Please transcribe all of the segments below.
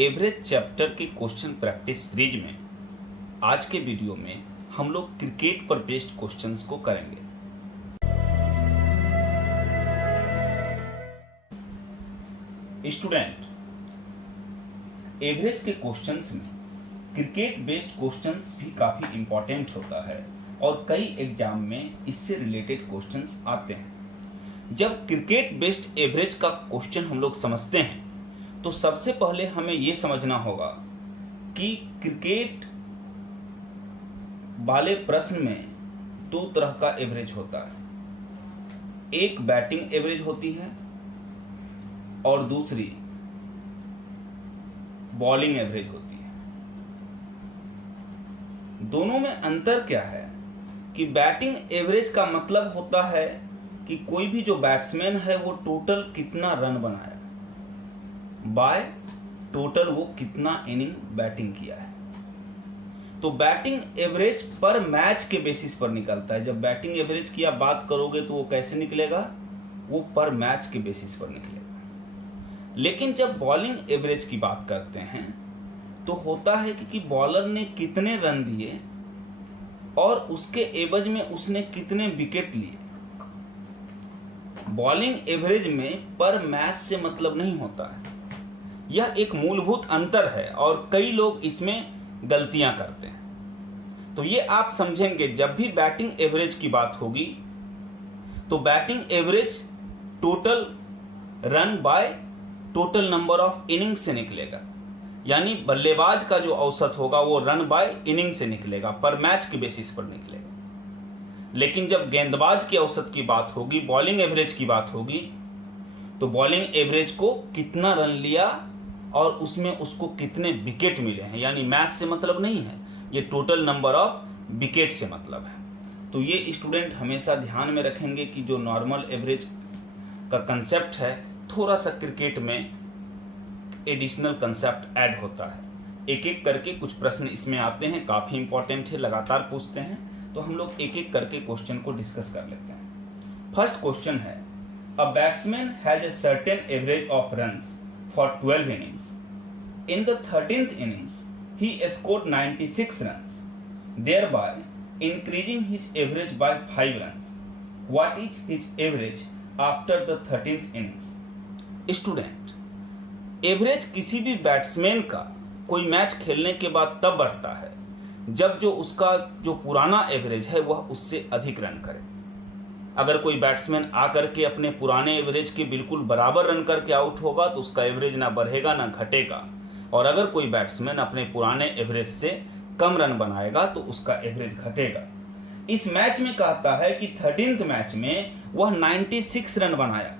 Average chapter के question practice series में आज के वीडियो में हम लोग क्रिकेट पर बेस्ड क्वेश्चंस को करेंगे। स्टूडेंट, एवरेज के क्वेश्चंस में क्रिकेट बेस्ड क्वेश्चंस भी काफी इंपॉर्टेंट होता है और कई एग्जाम में इससे रिलेटेड क्वेश्चंस आते हैं। जब क्रिकेट बेस्ड एवरेज का क्वेश्चन हम लोग समझते हैं तो सबसे पहले हमें यह समझना होगा कि क्रिकेट वाले प्रश्न में दो तरह का एवरेज होता है। एक बैटिंग एवरेज होती है और दूसरी बॉलिंग एवरेज होती है। दोनों में अंतर क्या है कि बैटिंग एवरेज का मतलब होता है कि कोई भी जो बैट्समैन है वो टोटल कितना रन बनाया बाय टोटल वो कितना इनिंग बैटिंग किया है। तो बैटिंग एवरेज पर मैच के बेसिस पर निकलता है। जब बैटिंग एवरेज की आप बात करोगे तो वो कैसे निकलेगा, वो पर मैच के बेसिस पर निकलेगा। लेकिन जब बॉलिंग एवरेज की बात करते हैं तो होता है कि बॉलर ने कितने रन दिए और उसके एवज में उसने कितने विकेट लिए। बॉलिंग एवरेज में पर मैच से मतलब नहीं होता है। यह एक मूलभूत अंतर है और कई लोग इसमें गलतियां करते हैं। तो ये आप समझेंगे जब भी बैटिंग एवरेज की बात होगी तो batting average total run by total number of inning से निकलेगा। यानी बल्लेबाज का जो औसत होगा वो रन बाय इनिंग से निकलेगा, पर मैच के बेसिस पर निकलेगा। लेकिन जब गेंदबाज की औसत की बात होगी, बॉलिंग एवरेज की बात होगी, तो बॉलिंग एवरेज को कितना रन लिया और उसमें उसको कितने विकेट मिले हैं, यानी मैच से मतलब नहीं है, ये टोटल नंबर ऑफ विकेट से मतलब है। तो ये स्टूडेंट हमेशा ध्यान में रखेंगे कि जो नॉर्मल एवरेज का कंसेप्ट है, थोड़ा सा क्रिकेट में एडिशनल कंसेप्ट ऐड होता है। एक एक करके कुछ प्रश्न इसमें आते हैं, काफी इंपॉर्टेंट है, लगातार पूछते हैं। तो हम लोग एक एक करके क्वेश्चन को डिस्कस कर लेते हैं। फर्स्ट क्वेश्चन है, a batsman has a certain average of runs for 12 innings. In the 13th innings, he scored 96 runs, thereby increasing his average by 5 runs. What is his average after the 13th innings? Student, average किसी भी batsman का कोई match खेलने के बाद तब बढ़ता है जब जो उसका जो पुराना एवरेज है वह उससे अधिक रन करे। अगर कोई बैट्समैन आकर के अपने पुराने एवरेज के बिल्कुल बराबर रन करके आउट होगा तो उसका एवरेज ना बढ़ेगा ना घटेगा, और अगर कोई बैट्समैन अपने पुराने एवरेज से कम रन बनाएगा तो उसका एवरेज घटेगा। इस मैच में कहता है कि 13th मैच में वह 96 रन बनाया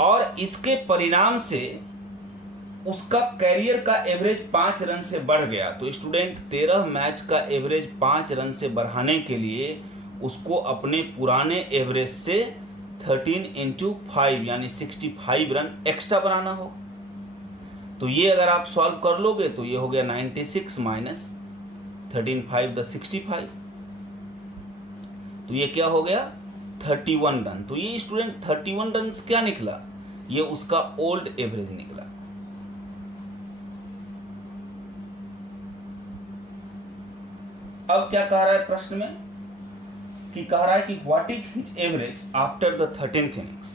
और इसके परिणाम से उसका कैरियर का एवरेज 5 रन से बढ़ गया। तो स्टूडेंट, 13 मैच का एवरेज 5 रन से बढ़ाने के लिए उसको अपने पुराने एवरेज से 13 into 5 यानी 65 रन एक्स्ट्रा बनाना हो। तो ये अगर आप सॉल्व कर लोगे तो ये हो गया 96 माइनस 13 5 द 65, तो ये क्या हो गया 31 रन। तो ये स्टूडेंट 31 रन क्या निकला, ये उसका ओल्ड एवरेज निकला। अब क्या कह रहा है प्रश्न में कि कह रहा है कि what is his average after the 13th innings.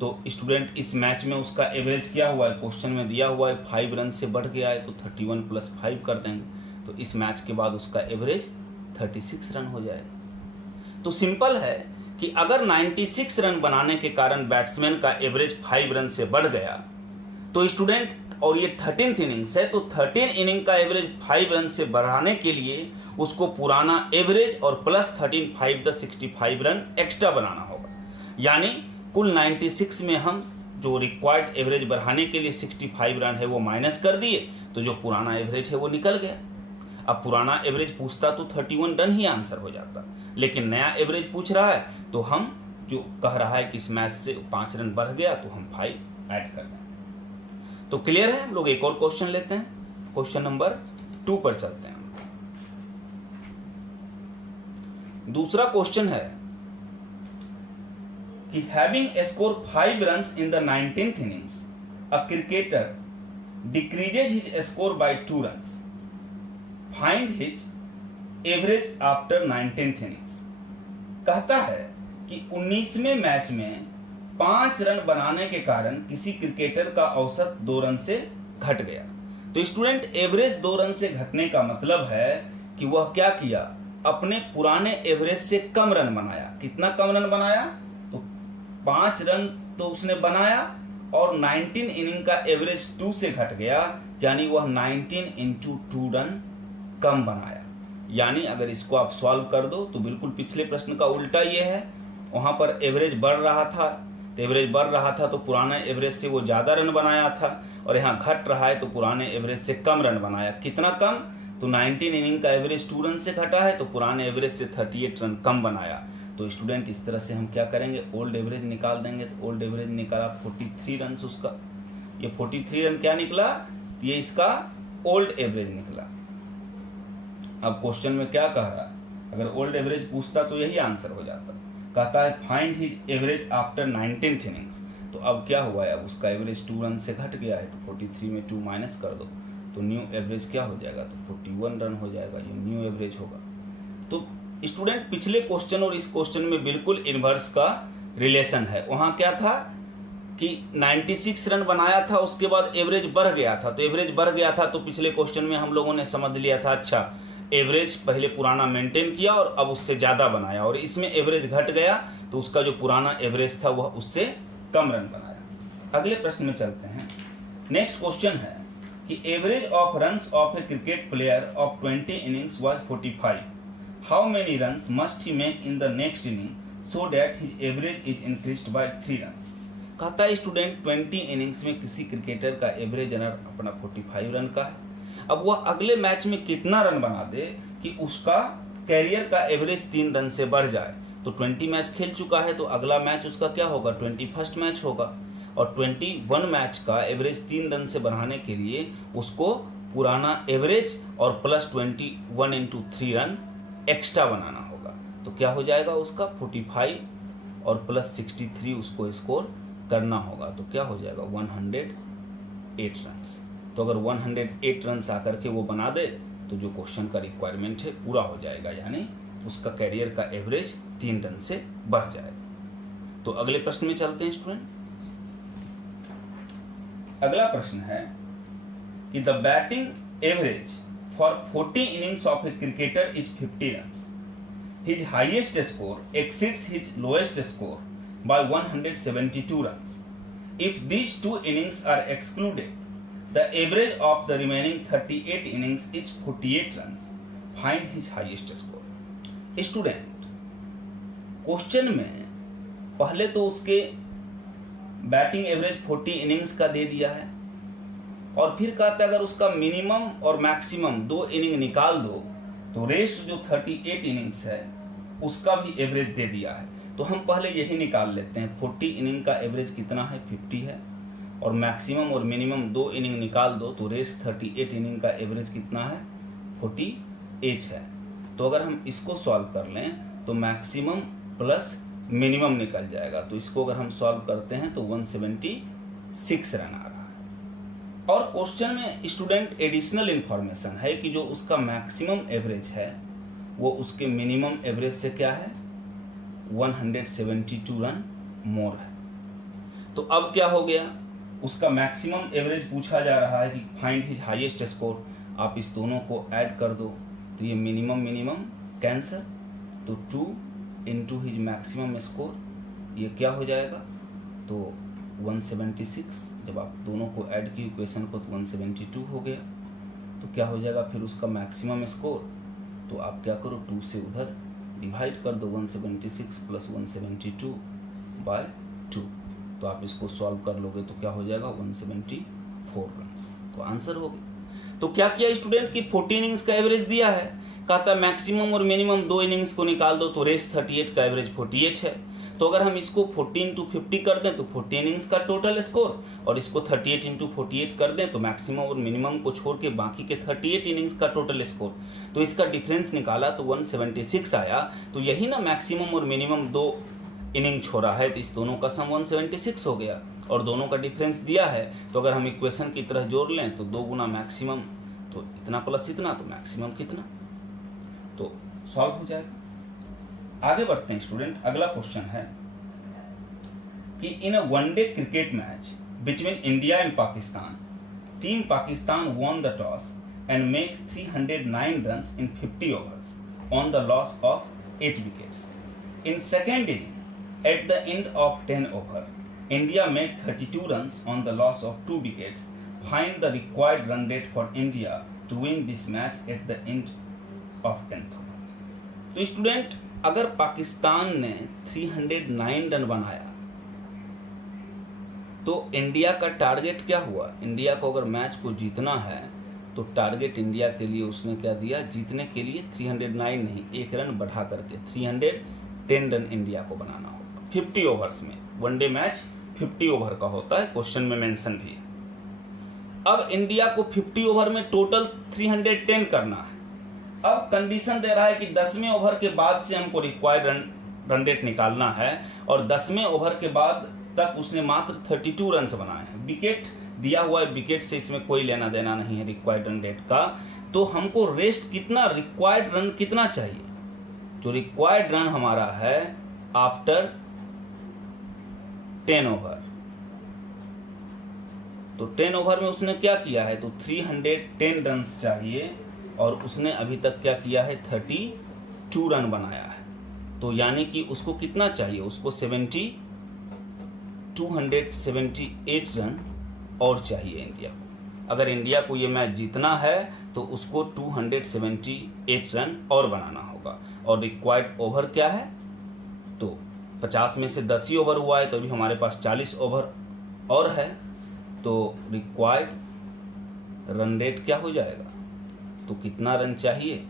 तो स्टूडेंट, इस मैच में उसका एवरेज क्या हुआ है, क्वेश्चन में दिया हुआ है 5 रन से बढ़ गया है, तो 31 + 5 कर देंगे तो इस मैच के बाद उसका एवरेज 36 रन हो जाएगा। तो सिंपल है कि अगर 96 रन बनाने के कारण बैट्समैन का एवरेज 5 रन से बढ़ गया तो स्टूडेंट, और ये 13th इनिंग्स है, तो 13 इनिंग का एवरेज 5 रन से बढ़ाने के लिए उसको पुराना एवरेज और प्लस 13 5 द 65 रन एक्स्ट्रा बनाना होगा। यानी कुल 96 में हम जो रिक्वायर्ड एवरेज बढ़ाने के लिए 65 रन है वो माइनस कर दिए, तो जो पुराना एवरेज है वो निकल गया। अब पुराना एवरेज पूछता तो 31 रन ही आंसर हो जाता, लेकिन नया एवरेज पूछ रहा है तो हम जो कह रहा है कि इस मैच से 5 रन बढ़ गया तो हम 5 ऐड कर दें। तो क्लियर है। हम लोग एक और क्वेश्चन लेते हैं, क्वेश्चन नंबर 2 पर चलते हैं। दूसरा क्वेश्चन है कि having score 5 runs in the 19th innings, a cricketer decreases his score by 2 runs. Find his average after 19th innings. कहता है कि 19वें मैच में 5 रन बनाने के कारण किसी क्रिकेटर का औसत 2 रन से घट गया। तो स्टूडेंट, एवरेज 2 रन से घटने का मतलब है कि वह क्या किया, अपने पुराने एवरेज से कम रन बनाया। कितना कम रन बनाया? तो 5 रन तो उसने बनाया और 19 इनिंग का एवरेज 2 से घट गया, यानी वह 19 इंटू 2 रन कम बनाया। यानी अगर इसको आप सॉल्व कर दो तो बिल्कुल पिछले प्रश्न का उल्टा ये है। वहां पर एवरेज बढ़ रहा था, तो एवरेज बढ़ रहा था तो पुराने एवरेज से वो ज्यादा रन बनाया था, और यहाँ घट रहा है तो पुराने एवरेज से कम रन बनाया। कितना कम? तो 19 इनिंग का एवरेज 2 रन से घटा है, तो पुराने एवरेज से 38 रन कम बनाया। तो स्टूडेंट, इस तरह से हम क्या करेंगे, ओल्ड एवरेज निकाल देंगे। तो ओल्ड एवरेज निकाला 43 रन उसका, ये 43 रन क्या निकला, ये इसका ओल्ड एवरेज निकला। अब क्वेश्चन में क्या कह रहा है, अगर ओल्ड एवरेज पूछता तो यही आंसर हो जाता। कहता है find his average after 19th innings. तो अब क्या हुआ है, अब उसका एवरेज 2 रन से घट गया है, तो 43 में 2 माइनस कर दो तो न्यू एवरेज क्या हो जाएगा, तो 41 रन हो जाएगा, ये न्यू एवरेज होगा। तो स्टूडेंट, पिछले क्वेश्चन और इस क्वेश्चन में बिल्कुल इनवर्स का रिलेशन है। वहां क्या था कि 96 रन बनाया था, उसके बाद एवरेज बढ़ गया था। तो एवरेज बढ़ गया था तो पिछले क्वेश्चन में हम लोगों ने समझ लिया था, अच्छा एवरेज पहले पुराना मेंटेन किया और अब उससे ज्यादा बनाया, और इसमें एवरेज घट गया तो उसका जो पुराना एवरेज था वह उससे कम रन बनाया। अगले प्रश्न में चलते हैं। नेक्स्ट क्वेश्चन है कि average of runs off A cricket player of 20 innings was 45। How many runs must he make in the next inning so that his average is increased by 3 runs. कहता है स्टूडेंट, 20 इनिंग्स में किसी cricketer का average run अपना 45 run का है। अब वह अगले मैच में कितना रन बना दे कि उसका कैरियर का एवरेज 3 रन से बढ़ जाए। तो 20 मैच खेल चुका है, तो अगला मैच उसका क्या होगा, 21st मैच होगा, और 21 मैच का एवरेज 3 रन से बढ़ाने के लिए उसको पुराना एवरेज और प्लस 21 इंटू 3 रन एक्स्ट्रा बनाना होगा। तो क्या हो जाएगा, उसका 45 और प्लस 63 उसको स्कोर करना होगा। तो क्या हो जाएगा, 108 रन। तो अगर 108 रन आकर के वो बना दे तो जो क्वेश्चन का रिक्वायरमेंट है पूरा हो जाएगा, यानी उसका कैरियर का एवरेज 3 रन से बढ़ जाएगा। तो अगले प्रश्न में चलते हैं स्टूडेंट। अगला प्रश्न है कि the batting average for 40 innings of a cricketer is 50 run. His highest score exceeds his lowest score by 172 runs. If these 2 innings are excluded, the average of the remaining 38 innings is 48 runs. Find his highest score. Student, question में पहले तो उसके batting average 40 innings का दे दिया है, और फिर कहता है अगर उसका मिनिमम और मैक्सिमम 2 इनिंग निकाल दो तो रेस्ट जो 38 इनिंग्स है उसका भी एवरेज दे दिया है। तो हम पहले यही निकाल लेते हैं, 40 इनिंग का एवरेज कितना है, 50 है, और मैक्सिमम और मिनिमम 2 इनिंग निकाल दो तो रेस्ट 38 इनिंग का एवरेज कितना है, 48 है। तो अगर हम इसको सॉल्व कर लें तो मैक्सिमम प्लस मिनिमम निकल जाएगा। तो इसको अगर हम सॉल्व करते हैं तो 176 रन आ रहा है। और क्वेश्चन में स्टूडेंट एडिशनल इंफॉर्मेशन है कि जो उसका मैक्सिमम एवरेज है वो उसके मिनिमम एवरेज से क्या है, 172 रन मोर है। तो अब क्या हो गया, उसका मैक्सिमम एवरेज पूछा जा रहा है कि फाइंड हिज हाईएस्ट स्कोर। आप इस दोनों को ऐड कर दो तो ये मिनिमम मिनिमम कैंसिल, तो 2 इंटू हिज मैक्सिमम स्कोर, ये क्या हो जाएगा, तो 176। जब आप दोनों को ऐड की इक्वेशन को तो 172 हो गया। तो क्या हो जाएगा फिर उसका मैक्सिमम स्कोर, तो आप क्या करो 2 से उधर डिवाइड कर दो, 176 प्लस 172 बाय 2। तो आप इसको सॉल्व कर लोगे तो क्या हो जाएगा, 174 रन। तो आंसर हो गया। तो क्या किया स्टूडेंट कि 40 इनिंग्स का एवरेज दिया है, कहता मैक्सिमम और मिनिमम 2 इनिंग्स को निकाल दो तो रेस्ट 38 का एवरेज 48 है। तो अगर हम इसको 40 इंटू 50 कर दें तो 40 इनिंग्स का टोटल स्कोर, और इसको 38 इंटू 48 कर दें तो मैक्सिमम और मिनिमम को छोड़ के बाकी के 38 इनिंग्स का टोटल स्कोर, तो इसका डिफरेंस निकाला तो 176 आया। तो यही ना मैक्सिमम और मिनिमम 2 इनिंग छोड़ा है, तो इस दोनों का सम 176 हो गया। और दोनों का डिफरेंस दिया है, तो अगर हम इक्वेशन की तरह जोड़ लें तो 2 गुना मैक्सिमम तो इतना प्लस इतना तो मैक्सिमम कितना, तो सॉल्व हो जाएगा। आगे बढ़ते हैं स्टूडेंट। अगला क्वेश्चन है कि in a one day cricket match between India and Pakistan, team Pakistan won the toss and make 309 runs in 50 overs on the loss of 8 wickets. In second inning, at the end of 10 over, India made 32 runs on the loss of 2 wickets. Find the required run rate for India to win this match at the end of 10th over. तो student अगर पाकिस्तान ने 309 run बनाया तो India का target क्या हुआ? India को अगर मैच को जीतना है तो टारगेट इंडिया के लिए उसने क्या दिया? जीतने के लिए 309 नहीं, 1 रन बढ़ा करके 310 रन इंडिया को बनाना होगा 50 ओवर्स में। वनडे मैच 50 ओवर का होता है, क्वेश्चन में मेंशन भी है। अब इंडिया को 50 ओवर में टोटल 310 करना है। अब कंडीशन दे रहा है कि 10वें ओवर के बाद से हमको रिक्वायर्ड रन रेट निकालना है और 10वें ओवर के बाद तक उसने मात्र 32 रन बनाए हैं। विकेट दिया हुआ है, विकेट से इसमें कोई लेना देना नहीं है रिक्वायर्ड रन रेट का। तो हमको रेस्ट कितना, रिक्वायर्ड रन कितना चाहिए? जो रिक्वायर्ड रन हमारा है आफ्टर 10 ओवर, तो 10 ओवर में उसने क्या किया है? तो 310 रन चाहिए और उसने अभी तक क्या किया है? 32 रन बनाया है। तो यानी कि उसको कितना चाहिए? उसको 278 रन और चाहिए इंडिया को। अगर इंडिया को ये मैच जीतना है तो उसको 278 रन और बनाना होगा। और रिक्वायर्ड ओवर क्या है? तो 50 में से 10 ही ओवर हुआ है, तो अभी हमारे पास 40 ओवर और है। तो रिक्वायर्ड रन रेट क्या हो जाएगा? तो कितना रन चाहिए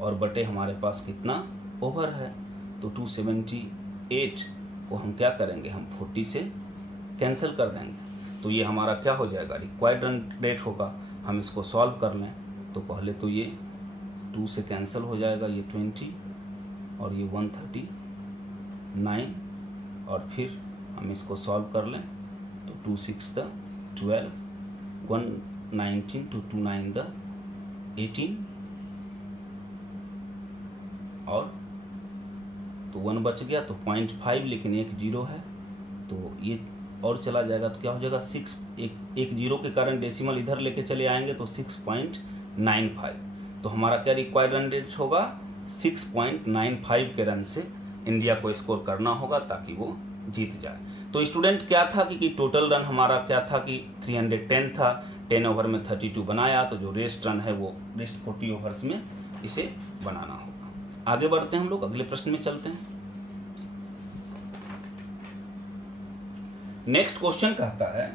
और बटे हमारे पास कितना ओवर है? तो 278 को हम क्या करेंगे? हम 40 से कैंसिल कर देंगे। तो ये हमारा क्या हो जाएगा? रिक्वायर्ड रन रेट होगा। हम इसको सॉल्व कर लें तो पहले तो ये 2 से कैंसिल हो जाएगा, ये 20 और ये 139, और फिर हम इसको सॉल्व कर लें तो 2 6 द 12, 119 to 2 9 द 18, और तो 1 बच गया तो 0.5, लेकिन एक 0 है तो ये और चला जाएगा तो क्या हो जाएगा? 6, एक 0 के कारण डेसिमल इधर लेके चले आएंगे तो 6.95। तो हमारा क्या रिक्वायर्ड रन रेट होगा? 6.95 के रन से इंडिया को स्कोर करना होगा ताकि वो जीत जाए। तो स्टूडेंट क्या था कि टोटल रन हमारा क्या था कि 310 था। 10 ओवर में 32 बनाया, तो जो रेस्ट रन है वो रेस्ट 40 ओवर्स में इसे बनाना होगा। आगे बढ़ते हैं हम लोग, अगले प्रश्न में चलते हैं। नेक्स्ट क्वेश्चन कहता है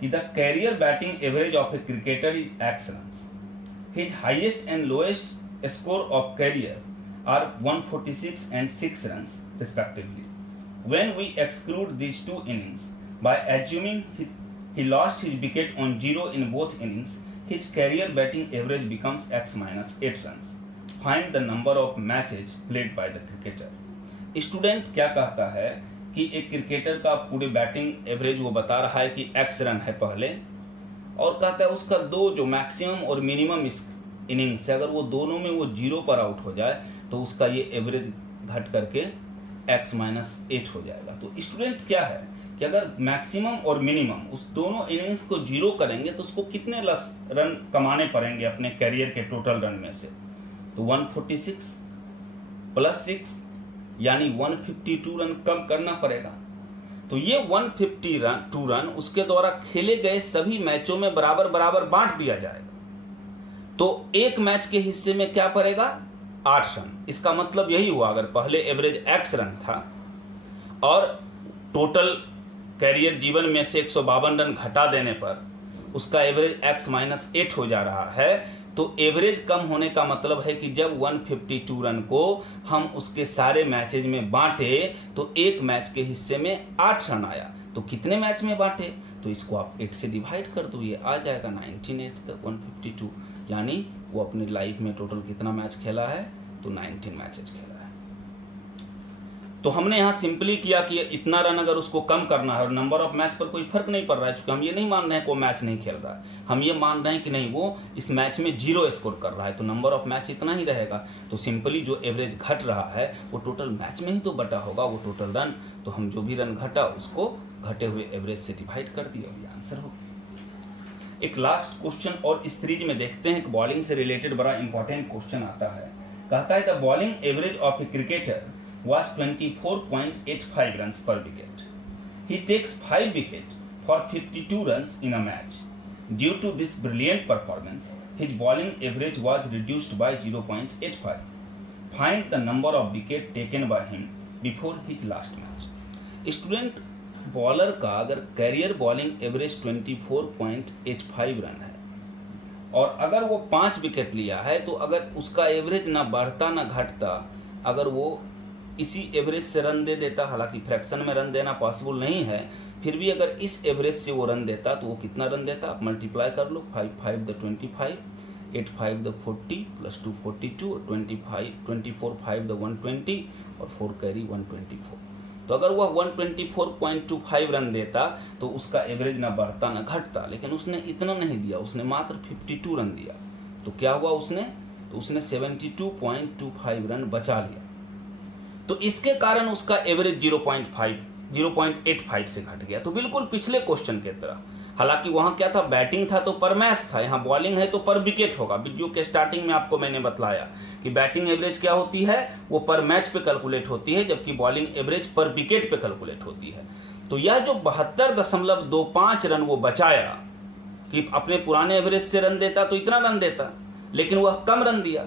कि the career batting average of a cricketer is X runs. His highest and lowest score of career are 146 and 6 runs respectively. When we exclude these two innings by assuming he lost his wicket on 0 in both innings, his career batting average becomes X minus 8 runs. Find the number of matches played by the cricketer. Student क्या कहता है कि एक cricketer का पूरे batting average वो बता रहा है कि X रन है पहले, और कहता है उसका 2 जो मैक्सिमम और मिनिमम इनिंग्स है, अगर वो दोनों में वो 0 पर आउट हो जाए तो उसका ये एवरेज घट करके X माइनस 8 हो जाएगा। तो स्टूडेंट क्या है कि अगर मैक्सिमम और मिनिमम उस दोनों इनिंग्स को 0 करेंगे तो उसको कितने रन कमाने पड़ेंगे अपने कैरियर के टोटल रन में से? तो 146 प्लस 6 यानी 152 रन कम करना पड़ेगा। तो ये 152 रन उसके द्वारा खेले गए सभी मैचों में बराबर बराबर बांट दिया जाएगा। तो एक मैच के हिस्से में क्या पड़ेगा? 8 रन। इसका मतलब यही हुआ, अगर पहले एवरेज X रन था और टोटल कैरियर जीवन में से 152 रन घटा देने पर उसका एवरेज X माइनस 8 हो जा रहा है, तो एवरेज कम होने का मतलब है कि जब 152 रन को हम उसके सारे मैचेज में बांटे तो एक मैच के हिस्से में 8 रन आया। तो कितने मैच में बांटे? तो इसको आप 8 से डिवाइड कर दो, ये आ जाएगा 19 तक 152, यानी वो अपने लाइफ में टोटल कितना मैच खेला है? तो 19 मैचेज खेला है। तो हमने यहाँ सिंपली किया कि इतना रन अगर उसको कम करना है और नंबर ऑफ मैच पर कोई फर्क नहीं पड़ रहा है, क्योंकि हम ये नहीं मान रहे हैं कि वो मैच नहीं खेल रहा है, हम ये मान रहे हैं कि नहीं वो इस मैच में 0 स्कोर कर रहा है, तो नंबर ऑफ मैच इतना ही रहेगा। तो सिंपली जो एवरेज घट रहा है वो टोटल मैच में ही तो बटा होगा, वो टोटल रन, तो हम जो भी रन घटा उसको घटे हुए एवरेज से डिवाइड कर दिया, ये आंसर होगा। एक लास्ट क्वेश्चन और इस सीरीज में देखते हैं कि बॉलिंग से रिलेटेड बड़ा इंपॉर्टेंट क्वेश्चन आता है। कहता है the bowling average of a cricketer was 24.85 runs per wicket. He takes 5 wickets for 52 runs in a match. Due to this brilliant performance, his bowling average was reduced by 0.85. Find the number of wickets taken by him before his last match. Student bowler का अगर career bowling average 24.85 run है और अगर वो 5 wicket लिया है, तो अगर उसका एवरेज ना बढ़ता ना घटता, अगर वो इसी एवरेज से रन दे देता, हालांकि फ्रैक्शन में रन देना पॉसिबल नहीं है, फिर भी अगर इस एवरेज से वो रन देता तो वो कितना रन देता, आप मल्टीप्लाई कर लो, 5 5 द 25, 8 5 द 40 प्लस 2 42, 24 5 द 120 और 4 कैरी 124। तो अगर वह 124.25 रन देता तो उसका एवरेज ना बढ़ता ना घटता, लेकिन उसने इतना नहीं दिया, उसने मात्र 52 रन दिया। तो क्या हुआ उसने 72.25 रन बचा लिया। तो इसके कारण उसका एवरेज 0.85 से घट गया। तो बिल्कुल पिछले क्वेश्चन की तरह, हालांकि वहां क्या था, बैटिंग था तो पर मैच था, यहाँ बॉलिंग है तो पर विकेट होगा। वीडियो के स्टार्टिंग में आपको मैंने बतलाया कि बैटिंग एवरेज क्या होती है, वो पर मैच पे कैलकुलेट होती है, जबकि बॉलिंग एवरेज पर विकेट पे कैलकुलेट होती है। तो यह जो 72.25 रन वो बचाया, कि अपने पुराने एवरेज से रन देता तो इतना रन देता, लेकिन वह कम रन दिया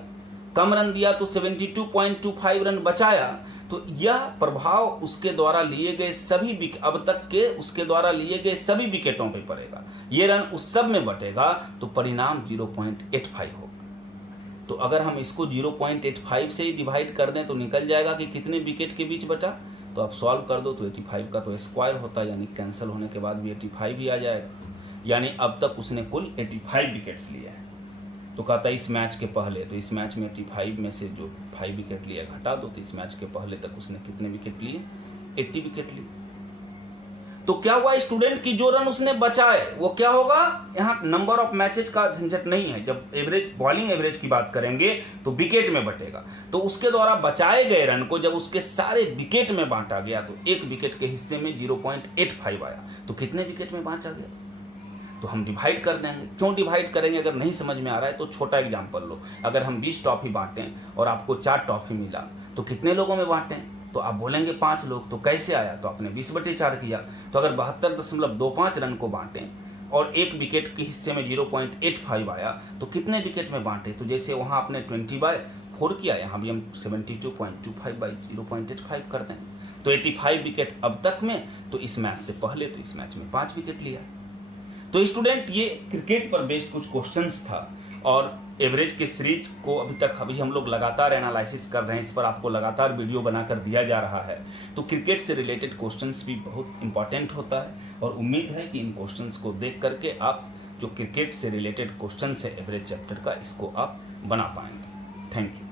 तो 72.25 रन बचाया। तो यह प्रभाव उसके द्वारा लिए गए सभी अब तक के उसके द्वारा लिए गए सभी विकेटों पे पड़ेगा, ये रन उस सब में बटेगा, तो परिणाम 0.85 होगा। तो अगर हम इसको 0.85 से ही डिवाइड कर दें तो निकल जाएगा कि कितने विकेट के बीच बटा। तो आप सॉल्व कर दो तो 85 का तो स्क्वायर होता है, यानी कैंसिल होने के बाद भी 85 ही आ जाएगा, यानी अब तक उसने कुल 85 विकेट्स लिए हैं। तो कहता है इस मैच के पहले, तो इस मैच में 85 में से जो 5 विकेट लिया घटा दो, तो इस मैच के पहले तक उसने कितने विकेट लिए, 80 विकेट लिए। तो क्या हुआ स्टूडेंट की जो रन उसने बचाए वो क्या होगा, यहाँ नंबर ऑफ मैचेस का झंझट नहीं है। जब एवरेज बॉलिंग एवरेज की बात करेंगे तो विकेट में बटेगा। तो उसके द्वारा बचाए गए रन को जब उसके सारे विकेट में बांटा गया तो एक विकेट के हिस्से में 0.85 आया, तो कितने विकेट में बांटा गया, तो हम डिवाइड कर देंगे। क्यों डिवाइड करेंगे, अगर नहीं समझ में आ रहा है तो छोटा एग्जांपल लो। अगर हम 20 टॉफी बांटें और आपको 4 टॉफी मिला तो कितने लोगों में बांटें, तो आप बोलेंगे 5 लोग। तो कैसे आया, तो आपने 20/4 किया। तो अगर 72.25 रन को बांटें और एक विकेट के हिस्से में 0.85 आया तो कितने विकेट में बांटे, तो जैसे वहाँ आपने 20/4 किया, यहाँ भी हम 72.25/0.85 कर दें, तो 85 विकेट अब तक में। तो इस मैच से पहले तो इस मैच में 5 विकेट लिया। तो स्टूडेंट ये क्रिकेट पर बेस्ड कुछ क्वेश्चंस था, और एवरेज के सीरीज को अभी हम लोग लगातार एनालिसिस कर रहे हैं, इस पर आपको लगातार वीडियो बनाकर दिया जा रहा है। तो क्रिकेट से रिलेटेड क्वेश्चंस भी बहुत इंपॉर्टेंट होता है, और उम्मीद है कि इन क्वेश्चंस को देख करके आप जो क्रिकेट से रिलेटेड क्वेश्चंस है एवरेज चैप्टर का, इसको आप बना पाएंगे। Thank you.